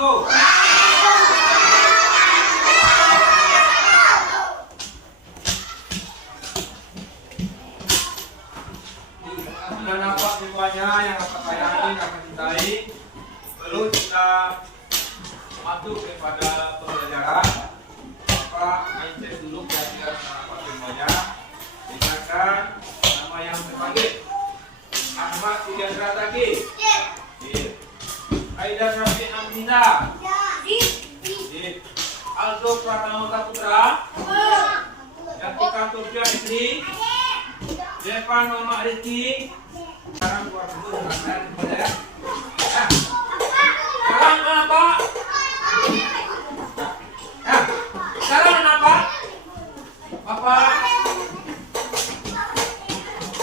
Satu. Sudah nampak semuanya yang akan sayangi, akan cintai. Lalu kita masuk kepada pembelajaran. Bapak mindset dulu kira-kira apa semuanya. Dengarkan nama yang terpanggil. Ahmad Sudiandra Zaki. Aida Nafi Amina. Aldo Pratama Saputra. Yatika Turkia Istri. Devan Mama Rizki. Sekarang keluar dulu ya. Sekarang apa? Sekarang apa? Bapak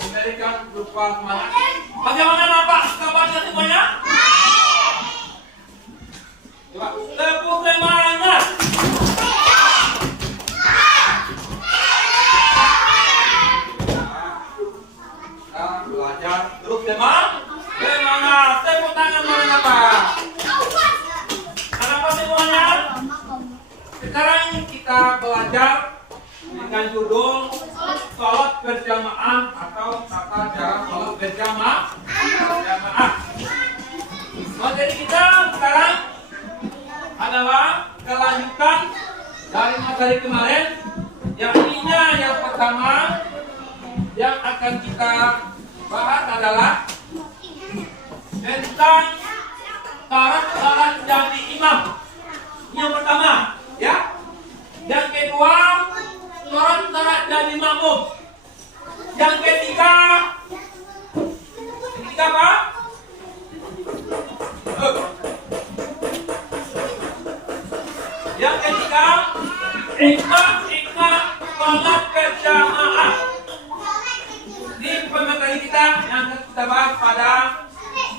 memberikan berupa semangat. Bagaimana Bapak kabarnya semuanya? Coba tepuk tangannya. Belajar terus teman. Semangat. Tepuk tangan mana Pak? Apa semuanya? Sekarang kita belajar dengan judul sholat berjamaah atau tata cara sholat berjamaah. Materi kita sekarang adalah kelanjutan dari materi kemarin. Yang ininya yang pertama yang akan kita bahas adalah tentang syarat-syarat jadi imam. Yang pertama, ya. Yang kedua, syarat-syarat jadi makmum. Yang ketiga apa? Yang ketiga, hikmah sholat berjamaah. Ini pemateri kita yang kita bahas pada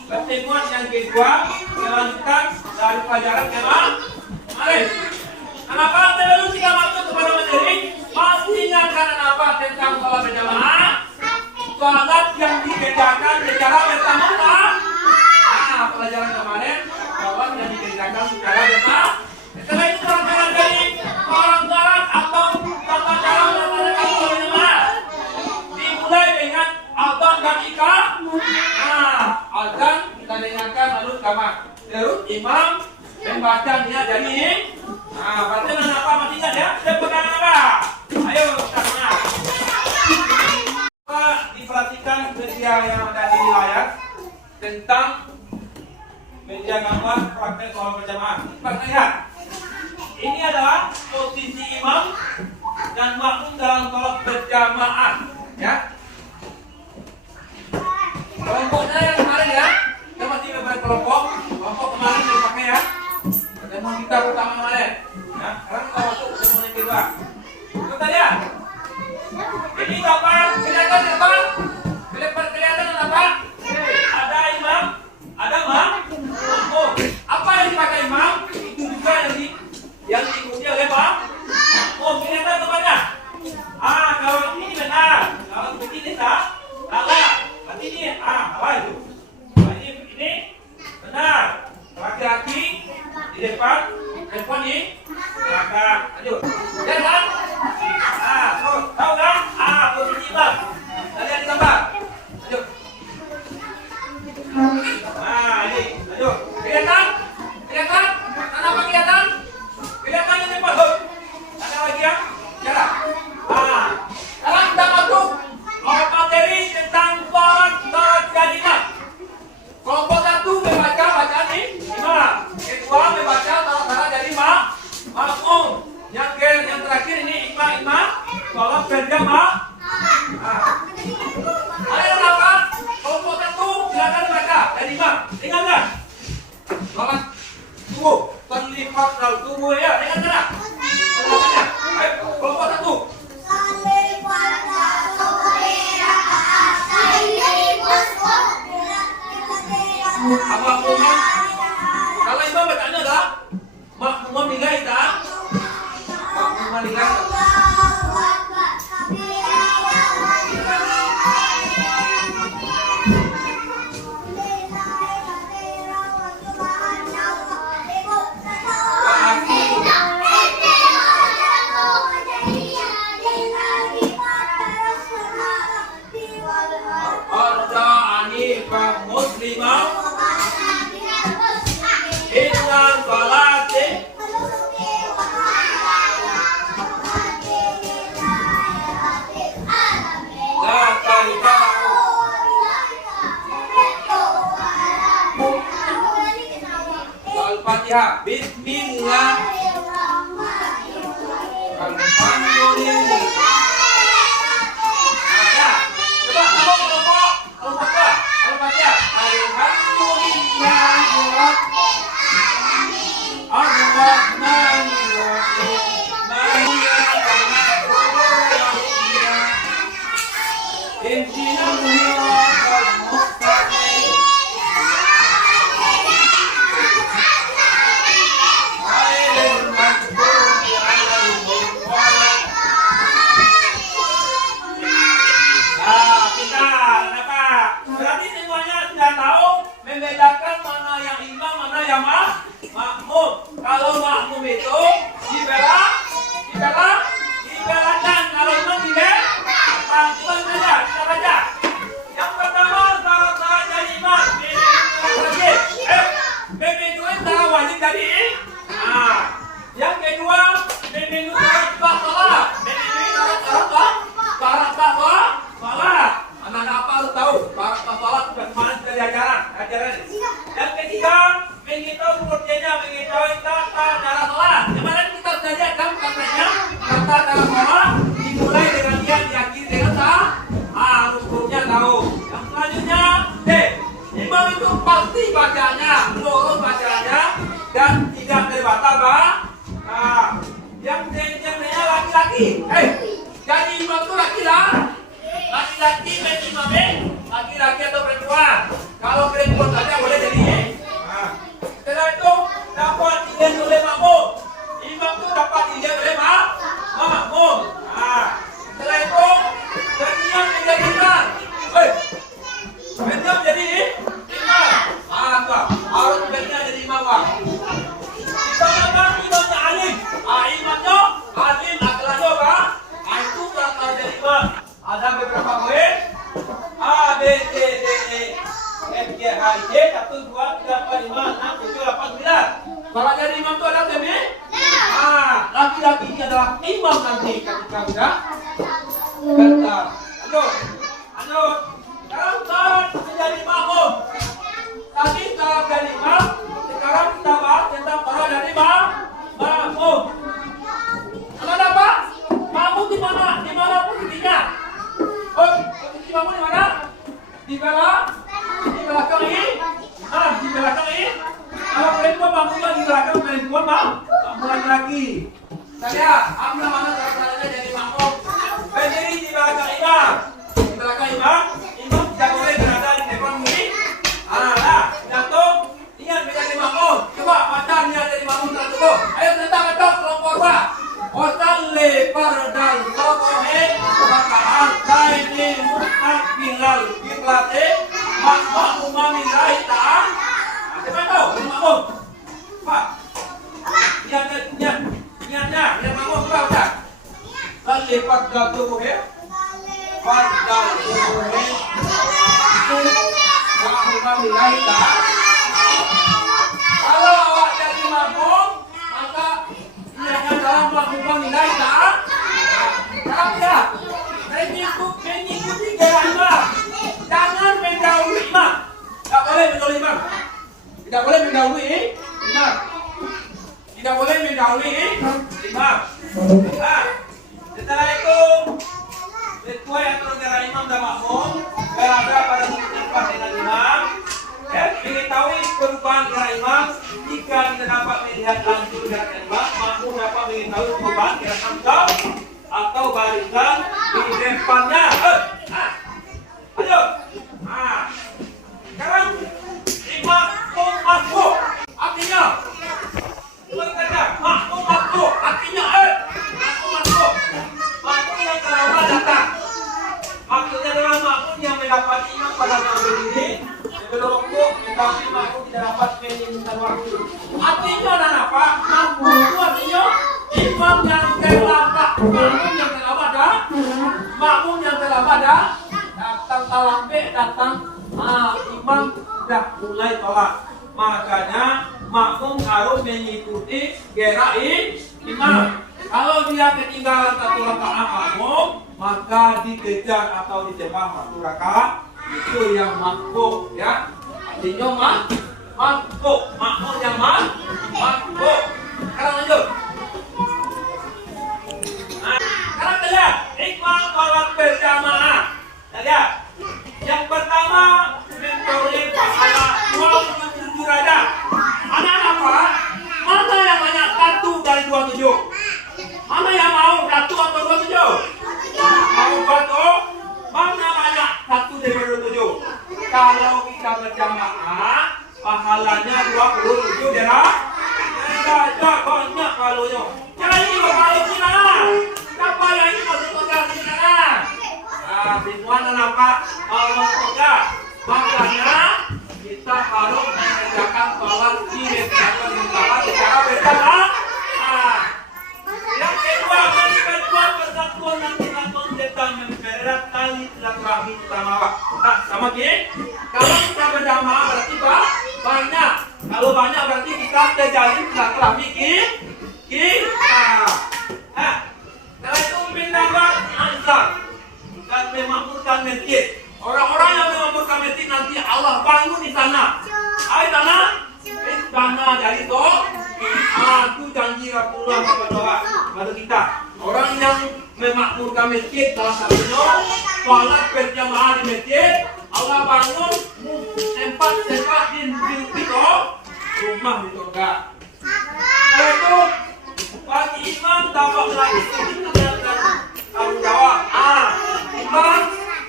pertemuan yang kedua, melanjutkan dari pelajaran kemarin. Kenapa terlalu kita masuk kepada materi? Masih ingatkan apa tentang sholat berjamaah? Sholat yang dikerjakan secara bersama-sama. Nah, pelajaran kemarin sholat yang dikerjakan secara bersama. Setelah itu syarat dari syarat atau tata cara melaksanakan sholat berjamaah dimulai dengan adzan dan iqamah. Nah, adzan kita dengarkan lalu iqamah. Terus imam membacanya dari. Nah, bacaan apa masih ingat ya? Tepuk tangan apa? Ayo kita dengar. Diperhatikan media yang ada di layar tentang media gambar praktek sholat berjamaah. Cepat lihat. Ini adalah posisi imam dan makmum dalam sholat berjamaah, ya. Kelompoknya yang kemarin ya, kita masih beberapa kelompok kemarin dipakai ya. Pertemuan kita pertama kemarin. Ya, sekarang kita masuk pertemuan yang kedua. Kita lihat. Ini apa? Kelihatan apa? Kelihatan apa? Ada imam, ada makmum. Apa yang dipakai imam? Itu juga yang diikuti oleh makmum. Kelihatan kepada? Kalau ini benar, kalau begini salah. Berarti ini apa itu? Ini benar. Laki-laki di depan, handphone ini belakang. Lanjut. Ya kan? Terus tahu kan? Posisi imam. Lihat di gambar. Lanjut. Ini. Lanjut. Kelihatan? Kelihatan? Kenapa kelihatan? Kelihatan di depan. Ada lagi ya? Jalan. Sekarang kita masuk materi tentang sholat jadi imam. Kelompok satu membaca bacaan imam. Kedua membaca sholat jadi makmum. Yang terakhir ini imam sholat berjamaah. Ayo apa? Kelompok satu silakan baca dari imam. Ingatkan. Sholat subuh, terlipat dalam tubuh ya. Ingatkan. Ayo kelompok satu. Apa makmumnya? Kalau imam bacanya dah makmum nilai dah. Makmum nilai. Fatiha. Bismillah. Alhamdulillah. Coba kamu kelompok. Al-Fatihah. Alhamdulillah. Ar-Rahmanir-Rahim. Membedakan mana yang imam, mana yang makmum. Kalau makmum itu dibelakan. Kalau imam dibelakan saja, kita baca. Yang pertama syarat jadi imam, memiliki syarat wajib jadi. Yang kedua memiliki syarat salat, syarat salat. Anak-anak apa harus tahu? Syarat salat sudah kemarin sudah diajaran. Yang ketiga, mengetahui rukunnya, mengetahui tata cara salat. Kemarin kita sudah ajarkan katanya, tata cara salat dimulai dengan dia, diakhiri dengan rukunnya tahu. Yang selanjutnya, imam itu pasti bacanya, lurus bacanya, dan tidak terbatas. Yang laki-laki, jadi imam itu laki-laki laki-laki atau perempuan. Kalau perempuan saja boleh jadi. Setelah itu dapat dilihat oleh makmum. Imam itu dapat dilihat oleh makmum. Setelah itu berniat menjadi imam. Berniat jadi imam. Harus berniat jadi imam. Ditambahkan imamnya alim. Imamnya alim adalah juga. Itu berasal dari imam. Ada beberapa poin. A, B, C, D, E, F, G, H, I, J. 1, 2, 3, 4, 5, 6, 7, 8, 9. Kalau jadi imam itu ada demi? Laki-laki ini adalah imam nanti ketika sudah bentar. Lanjut. Sekarang syarat menjadi makmum. Tadi syarat jadi imam. Sekarang kita bahas tentang syarat dari makmum. Ada apa? Makmum di mana? Di mana posisinya? Posisi makmum di mana? Di belakang ini. Di belakang ini. Kalau perempuan makmumnya di belakang perempuan makmum laki-laki. Saya ambil mana cara-caranya jadi makmum. Berdiri di belakang imam. Di belakang imam tidak boleh berada di depan murid. Jatuh. Niat menjadi makmum. Coba baca niat jadi makmum tertutup. Ayo kita baca kelompok 2. Wasalli fardal subuhi raka'ataini mustaqbilal qiblati ma'muma lillahi ta'ala. Siapa tahu makmum? Pak. Niatnya makmum sudah. Salli fardal subuhi ma'muma lillahi ta'ala. Kalau awak jadi makmum, maka niatnya dalam melakukan nilai taat. Tidak. Mengikuti gaya imam. Jangan mendahului imam. Tidak boleh mendahului imam. Tidak boleh mendahului imam. Tidak boleh mendahului imam. Setelah itu sesuai aturan gaya imam dan makmum berada pada tempat dengan imam. Mengetahui perubahan gaya imam. Jika kita dapat melihat langsung gerakan imam, makmum dapat mengetahui perubahan gerakan kau atau barisan di depannya. Lanjut. Sekarang imam masuk. Artinya, makmum masuk. Artinya, makmum masuk. Makmum yang terlambat datang. Maksudnya adalah makmum yang mendapat imam pada saat berdiri. Sebelum itu, tetapi makmum tidak dapat menyimpan waktu. Artinya dan apa? Makmum itu artinya imam yang terlambat. Makmum yang terlambat datang terlambat datang. Imam sudah mulai sholat. Makanya makmum harus mengikuti gerak imam. Kalau dia ketinggalan satu rakaat makmum, maka dikejar atau ditembak satu rakaat. Itu yang makmum ya. Artinya makmum yang Makmum. Sekarang lanjut. Nah, sekarang kita lihat hikmah sholat berjamaah. Kita lihat. Yang pertama memperoleh pahala 27 derajat. Anak-anak apa? Mana yang banyak 1 dari 27? Mana yang mau 1 atau 27? Mau 1? Mana banyak 1 dari 27? Kalau kita berjamaah, pahalanya 27 derajat. Banyak kalaunya. Jadi kalau kita, siapa yang ini masuk surga kita? Nah, semua nampak Allah surga. Makanya kita harus mengerjakan sholat di sholat secara berjamaah. Yang kedua, memperkuat persatuan dan kesatuan serta mempererat tali silaturahmi utama. Nah, sama gini. Kalau kita berjamaah berarti banyak. Kalau banyak berarti kita terjalin silaturahmi kita. Nah, setelah itu menambah ansar dan memakmurkan masjid. Orang-orang yang memakmurkan masjid nanti Allah bangun di sana. Di sana dari itu. Itu janji Rasulullah kepada kita. Orang yang memakmurkan masjid salah satunya sholat berjamaah di masjid, Allah bangun tempat di itu rumah di surga. Setelah itu bagi imam dapat melanjutkan tanggung jawab. Imam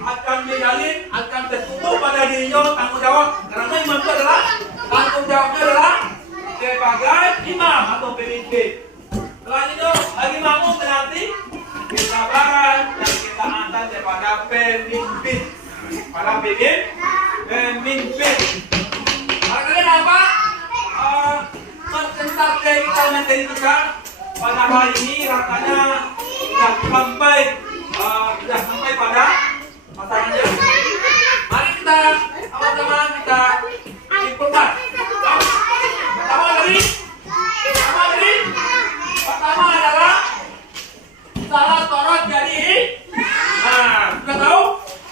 akan menjalin, akan tertutup pada dirinya tanggung jawab. Karena imam itu adalah tanggung jawabnya adalah sebagai imam atau pemimpin. Selanjutnya bagi makmum nanti kesabaran dan ketaatan kepada pemimpin. Pada pemimpin. Kalian apa? Persentase kita materi kita pada hari ini rasanya sudah sampai pada masalahnya. Mari kita sama-sama kita simpulkan. Pertama adalah salah sorot jadi. Nah, sudah tahu?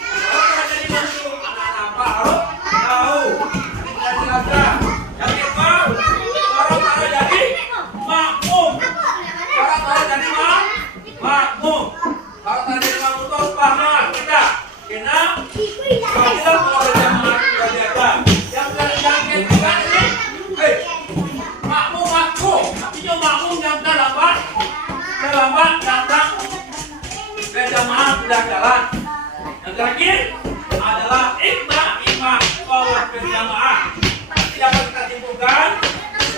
Sorot jadi masuk. Anak-anak apa harus tahu. Kita jelaskan. Yang kedua, sorot jadi makmum. Sorot jadi makmum. Sorot jadi makmum itu paham kita. Karena kalau kita mau berjamaah sudah biasa. Yang ketiga ini, makmum. Artinya makmum yang terlambat datang berjamaah sudah jalan. Yang terakhir adalah hikmah sholat berjamaah. Dapat kita simpulkan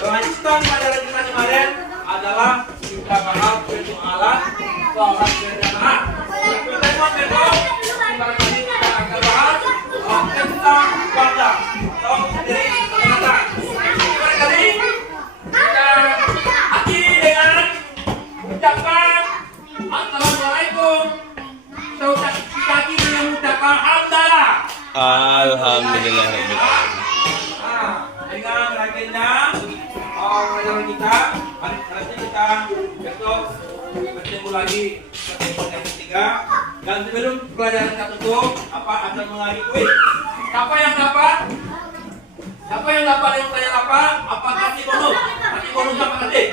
kelanjutan pada lanjutan kemarin adalah kita bahas persoalan sholat berjamaah. Pertemuan besok barangkali kita akan bahas tentang puasa atau dari kata. Barangkali kita akhiri dengan ucapan Assalamualaikum. Kita akhiri dengan ucapan Alhamdulillah. Alhamdulillahirabbil alamin. Dengan akhirnya pelajaran kita, nanti kita besok bertemu lagi pertemuan yang ketiga. Dan sebelum pelajaran kita tutup, akan mengalami kuis. Siapa yang dapat? Yang saya dapat? Apa kasih bonus? Kasih bonus apa kasih?